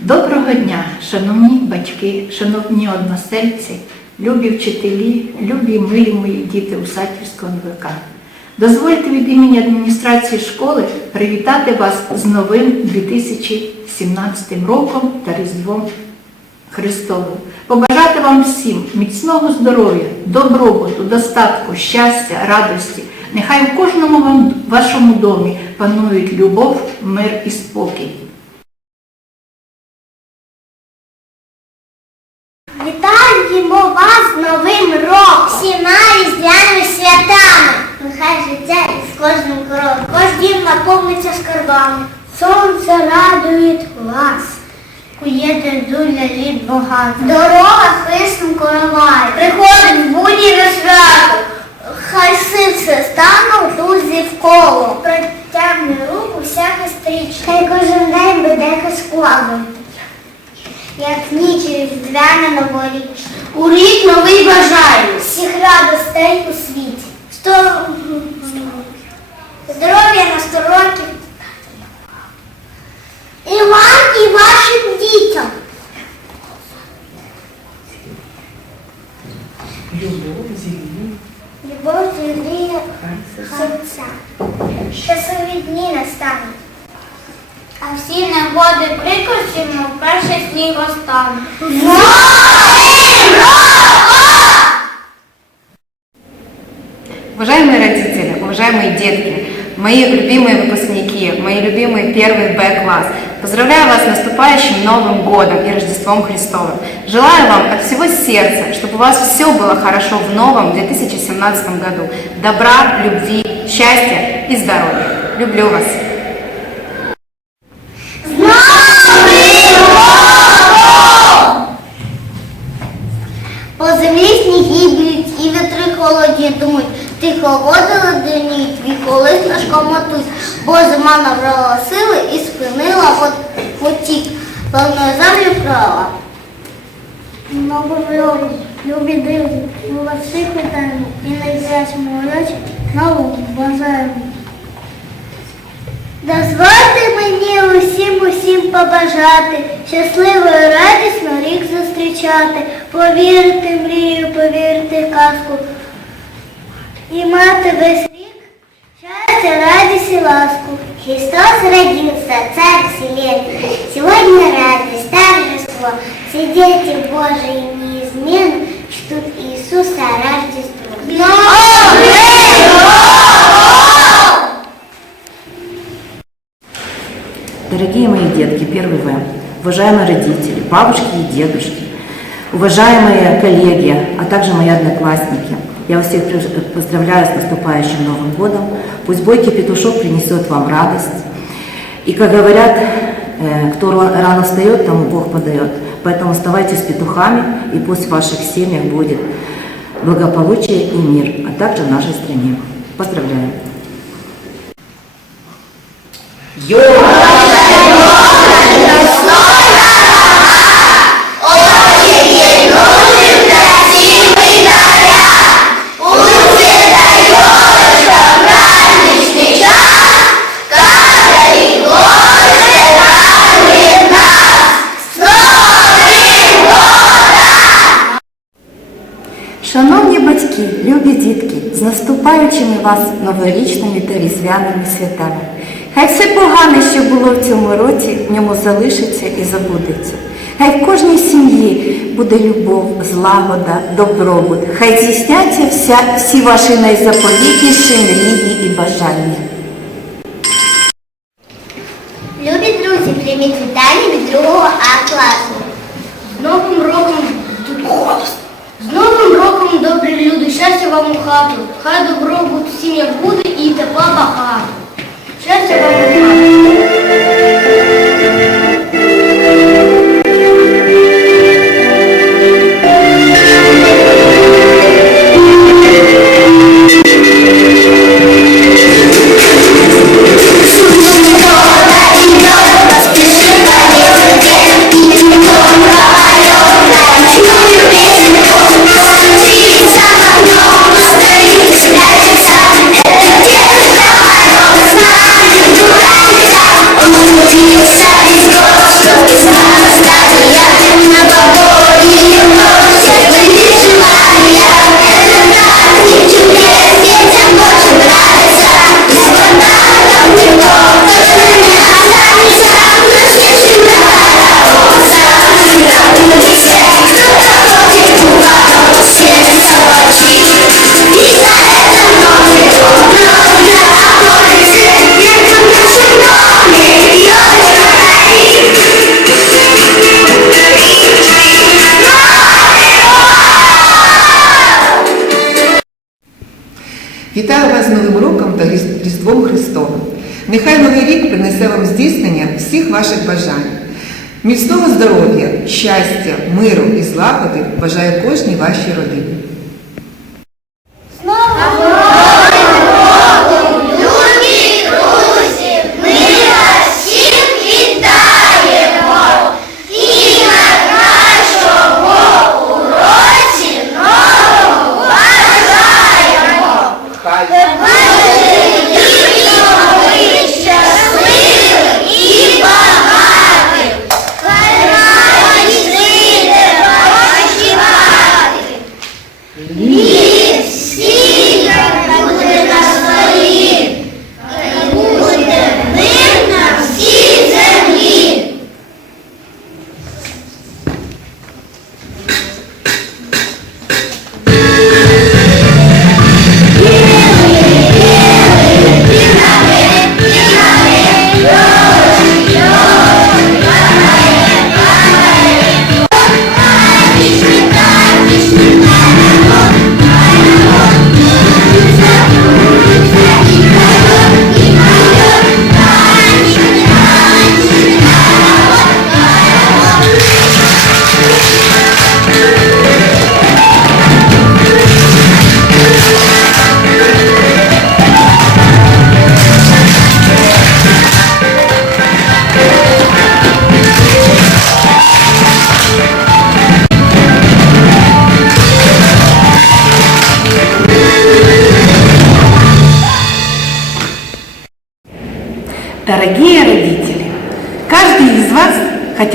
Доброго дня, шановні батьки, шановні односельці, любі вчителі, любі милі мої діти Усатівського НВК. Дозвольте від імені адміністрації школи привітати вас з новим 2017 роком та Різдвом Христовим. Побажати вам всім міцного здоров'я, добробуту, достатку, щастя, радості. Нехай у кожному вашому домі панують любов, мир і спокій. Вітаємо вас з Новим Всіма різдвяними святами! Нехай життя із кожним кроком, кожен дім наповниться скарбами. Сонце радує вас, кує дуля лід багато. Дорога хисним короває, приходить будні на свято. Хай сився стану друзі в коло. Протягне руку всяка стріч. Хай кожен день буде казковим як ніч різдвяна новоріч. У рік новий бажаю всіх радостей у світі. Сто... Здоров'я на сто років. І вам, і вашим дітям. Любов землі серця. Щасливі дні настануть. А всі негоди прикручимо, перший сніг остане. Уважаемые родители, уважаемые детки, мои любимые выпускники, мои любимые первый Б-класс, поздравляю вас с наступающим Новым Годом и Рождеством Христовым. Желаю вам от всего сердца, чтобы у вас все было хорошо в новом 2017 году. Добра, любви, счастья и здоровья. Люблю вас. Тихо води леденіть, твій колись наш комотуть. Бо зима набрала сили і спинила пот- потік. Певною землю вкрала. Новий рік, любі друзі, ми вас всіх вітаємо і найкращому речі нову бажаємо. Дозвольте мені усім усім побажати, щасливо і радісно рік зустрічати, повірити мрію, повірити казку і мати весь рік щастя, радість і ласку. Христос родился, Царь Вселенной. Сегодня радость, торжество. Все дети Божии неизменно ждут Иисуса Рождество. Дорогие мои детки, первый В, уважаемые родители, бабушки и дедушки, уважаемые коллеги, а также мои одноклассники, я вас всех поздравляю с наступающим Новым годом. Пусть бойкий петушок принесет вам радость. И, как говорят, э, кто ра- рано встает, тому Бог подает. Поэтому вставайте с петухами, и пусть в ваших семьях будет благополучие и мир, а также в нашей стране. Поздравляю! Шановні наступаючими вас новорічними та різдвяними святами. Хай все погане, що було в цьому році, в ньому залишиться і забудеться. Хай в кожній сім'ї буде любов, злагода, добробут. Хай здійсняться всі ваші найзаповітніші мрії і бажання. Любі друзі, прийміть вітання від другого А класу. З Новим роком з Новим роком, добрі люди, щастя вам у хату. Хай добробут в сім'ях буде і тепла багато. Щастя вам у хату. Нехай Новий рік принесе вам здійснення всіх ваших бажань. Міцного здоров'я, щастя, миру і злагоди бажає кожній вашій родині.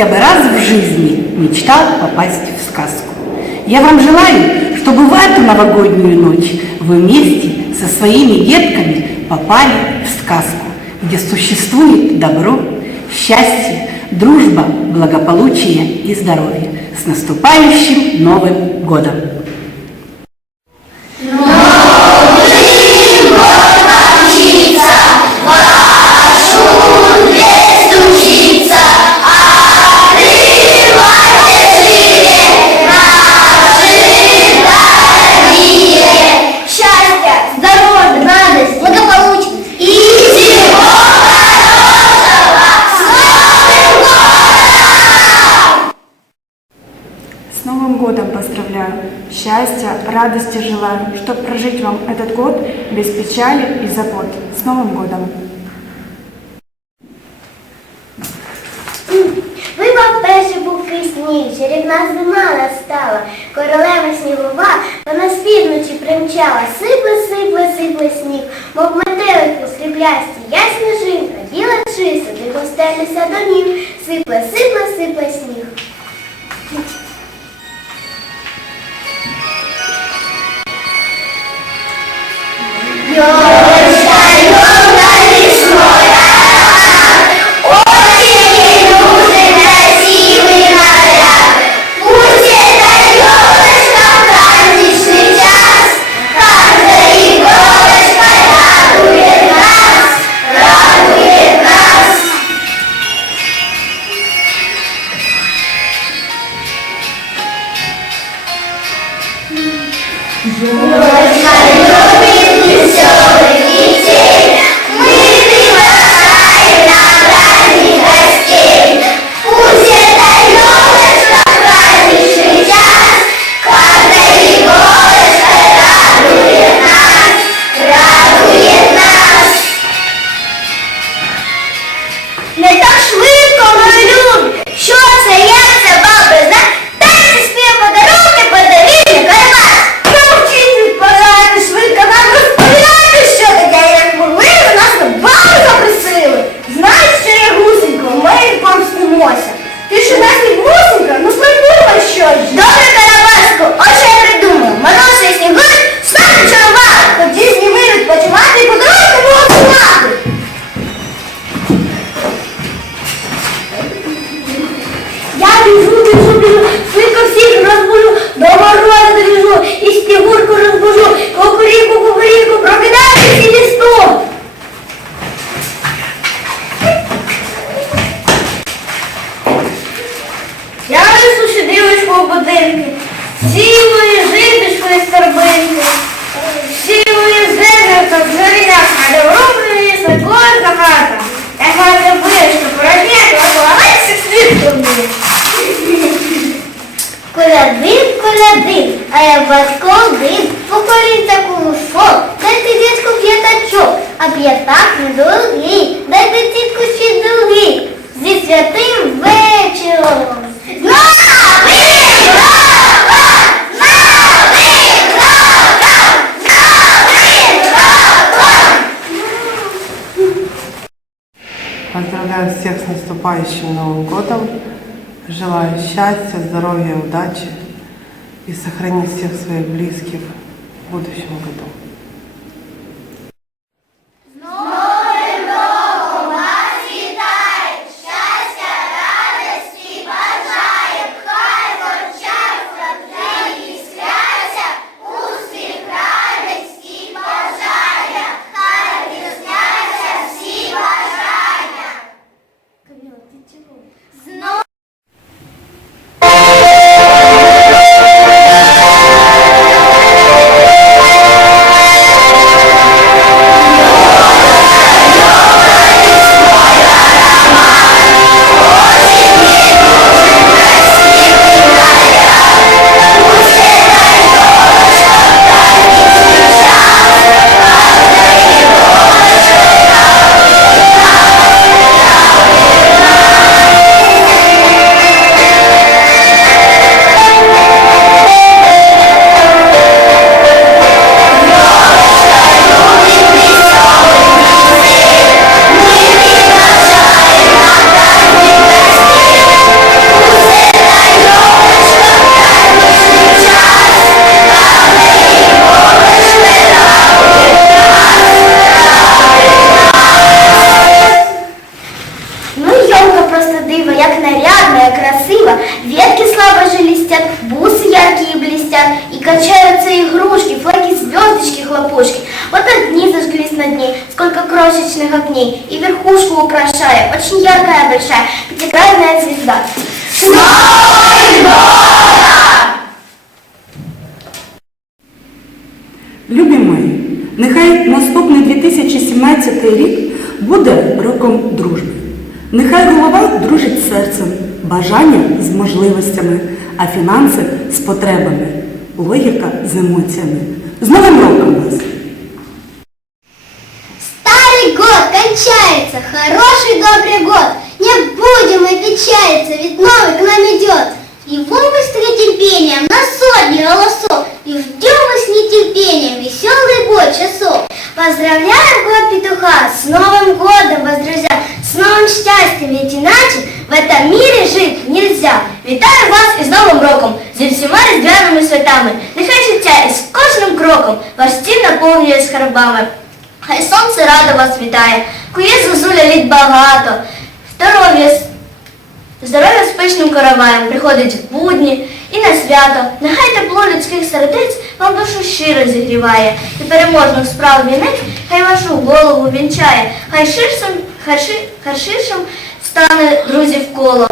Хотя бы раз в жизни мечтал попасть в сказку. Я вам желаю, чтобы в эту новогоднюю ночь вы вместе со своими детками попали в сказку, где существует добро, счастье, дружба, благополучие и здоровье. С наступающим Новым годом! радости желаю, чтобы прожить вам этот год без печали и забот. С Новым годом! Випав перший бувкий сніг, чарівна зима настала, королева снігова, вона з півночі примчала, сипле, сипле, сипле сніг, мов метелику сріблясті, я сніжинка, біла чиса, ти гостелися до ніг, сипле, сипле, сипле сніг. А я батьков див, покоріть таку шов, дайте дітку п'ятачок, а п'ятак недолугий, дайте тітку ще другий, зі! Новим роком! Поздравляю всех с наступающим Новым годом. Желаю счастья, здоровья, удачи и сохранить всех своих близких в будущем году. Любі мої, нехай наступний 2017 рік буде роком дружби. Нехай голова дружить з серцем, бажання з можливостями, а фінанси з потребами, логіка з емоціями. З Новим роком вас! Старый год кончается, хороший добрый год. Не будем мы печалиться, ведь новый к нам идет. Его мы встретим пением на сотни голосов и ждем мы с нетерпением веселый бой часов. Поздравляем год петуха с Новым годом вас, друзья, с новым счастьем, ведь иначе в этом мире жить нельзя. Вітаю вас із Новим роком, зі всіма різдвяними святами. Нехай життя із кожним кроком ваш стіль наповнює скарбами. Хай сонце радо вас вітає, кує зозуля літ багато, здоров'я, с- здоров'я з пишним караваєм приходить в будні і на свято. Нехай тепло людських сердець вам душу щиро зігріває, і переможних справ вінець хай вашу голову вінчає, хай ширшим, хай ши- хай стане друзів коло.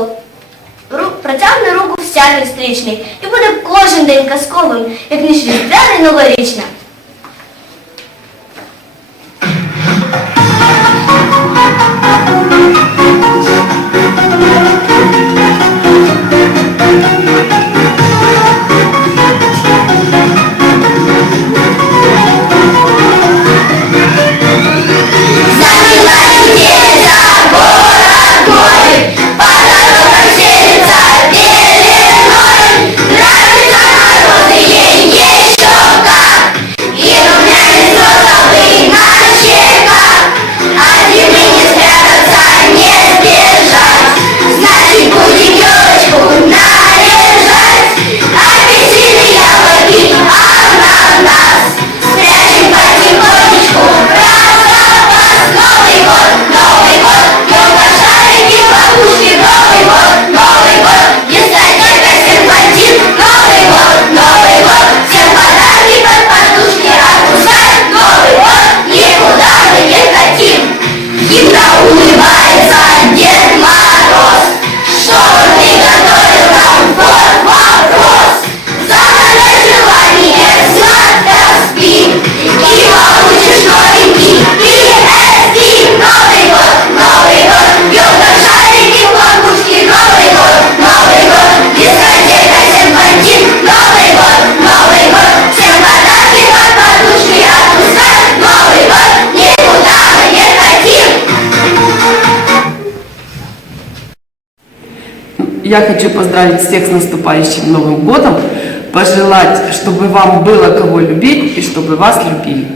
Ру- Протягне руку всякий стрічний, і буде кожен день казковим, як ніж різдвяний новорічна. Новый год! я хочу поздравить всех с наступающим Новым годом, пожелать, чтобы вам было кого любить и чтобы вас любили.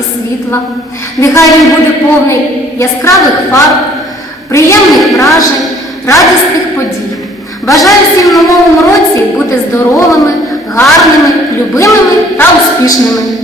І світла. Нехай він буде повний яскравих фарб, приємних вражень, радісних подій. Бажаю всім в новому році бути здоровими, гарними, любимими та успішними.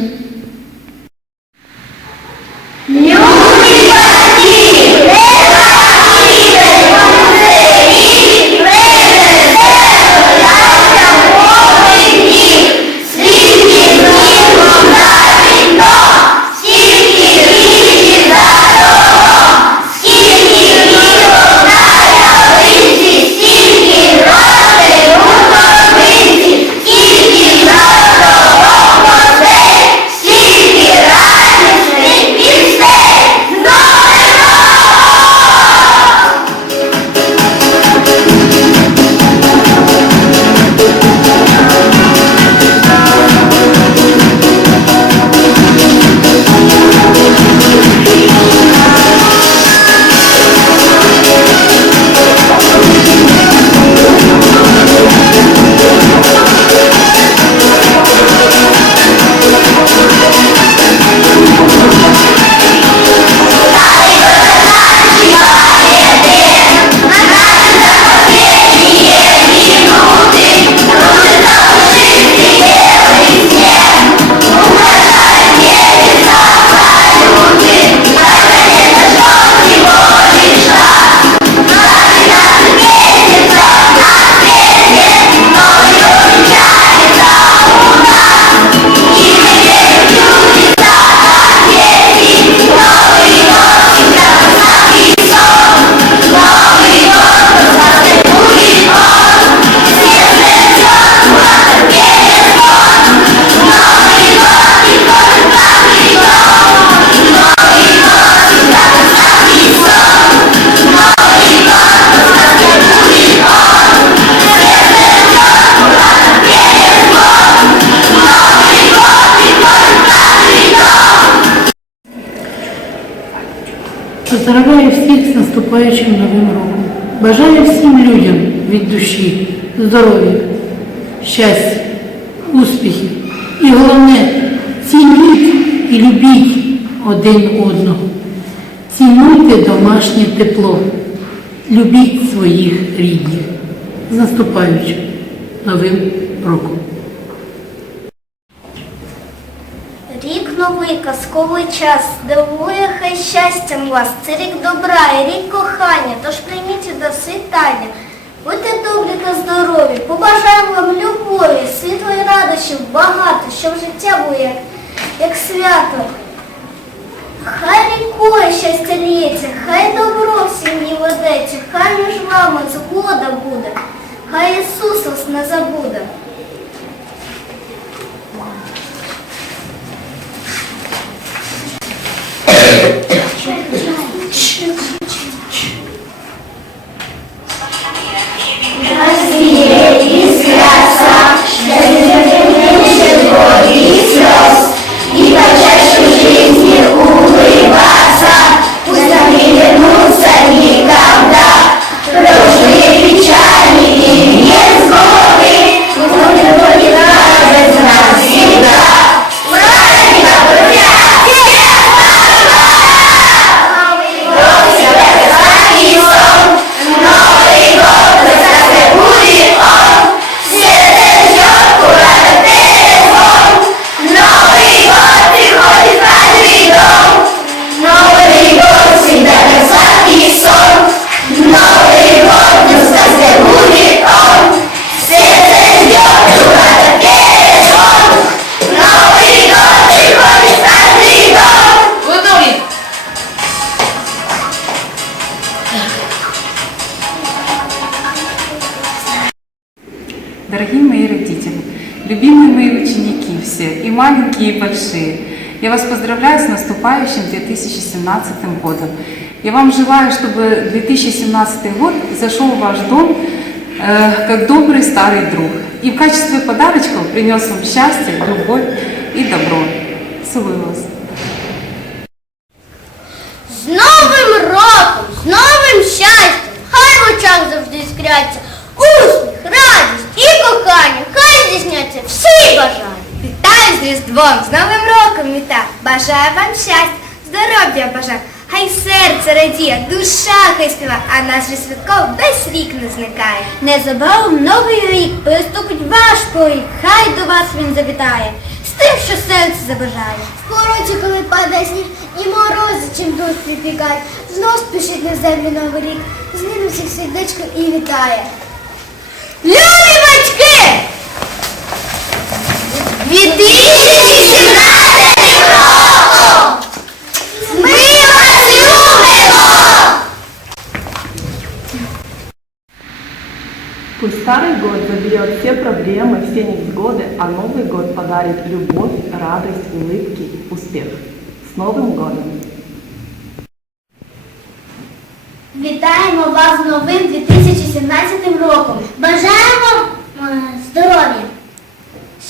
Всіх з наступаючим новим роком. Бажаю всім людям від душі здоров'я, щастя, успіхів. І головне, цініть і любіть один одного. Цінуйте домашнє тепло. Любіть своїх рідних. З наступаючим новим роком. новий, казковий час, дивує хай щастям вас. Це рік добра і рік кохання, тож прийміть до світання. Будьте добрі та здорові, побажаємо вам любові, світла і радощів багато, щоб життя було як, як свято. Хай рікою щастя ліється, хай добро в сім'ї ведеться, хай між вами згода буде, хай Ісус вас не забуде. я вас поздравляю с наступающим 2017 годом. Я вам желаю, чтобы 2017 год зашел в ваш дом э, как добрый старый друг. И в качестве подарочков принес вам счастье, любовь и добро. Целую вас. З Новим роком, з новим щастям, хай в очах завжди іскряться усміх, радість і кохання, хай здійсняться всі бажання. З Різдвом, з Новим роком вітаю! Бажаю вам щастя, здоров'я бажаю! Хай серце радіє, душа хай співа, а наш же святков весь рік не зникає. Незабаром новий рік переступить ваш поріг, хай до вас він завітає, з тим, що серце забажає. В хороті, коли падає сніг, і морози чим дух припікають, знов спішить на землю новий рік, з ним всіх сердечко і вітає. Любі батьки! 2017 роком! Ми вас любимо! Пусть старый год заберет все проблемы, все невзгоды, а Новый год подарит любовь, радость, улыбки, успех. С Новым годом! Вітаємо вас з новим 2017 роком. Бажаємо е, здоров'я,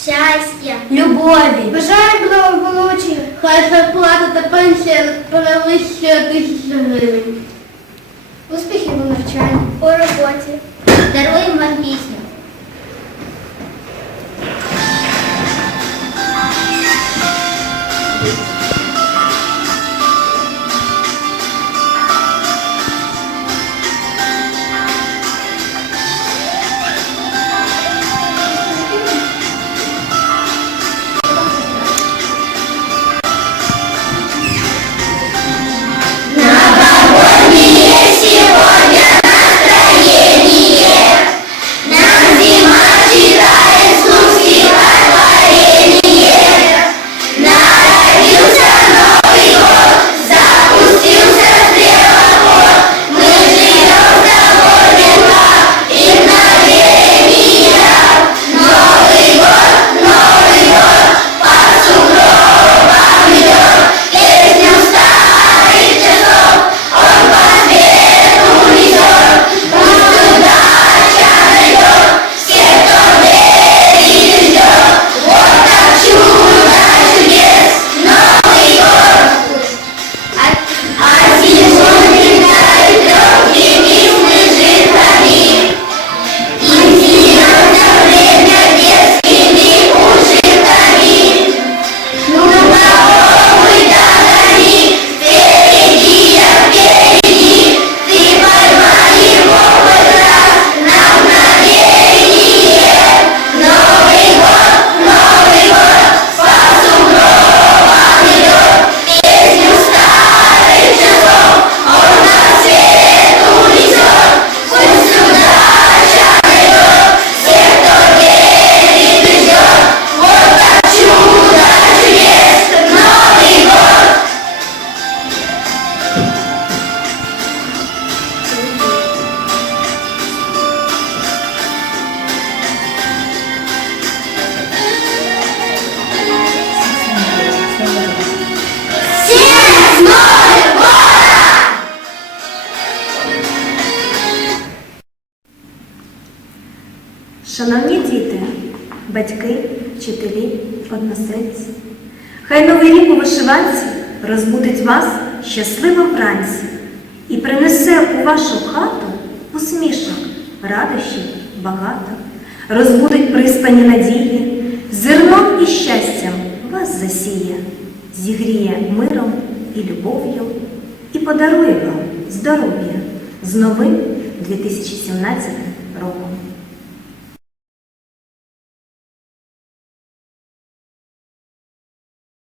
Щастя, любові. бажаю благополуччя. Хай зарплата та пенсія перевищує тисячу гривень. Успіхів у навчанні, у роботі. Даруємо вам пісню. Хай новий вишиванці розбудить вас щасливо вранці і принесе у вашу хату усмішок, радощів багато, розбудить приспані надії, зерном і щастям вас засіє, зігріє миром і любов'ю і подарує вам здоров'я з новим 2017 роком.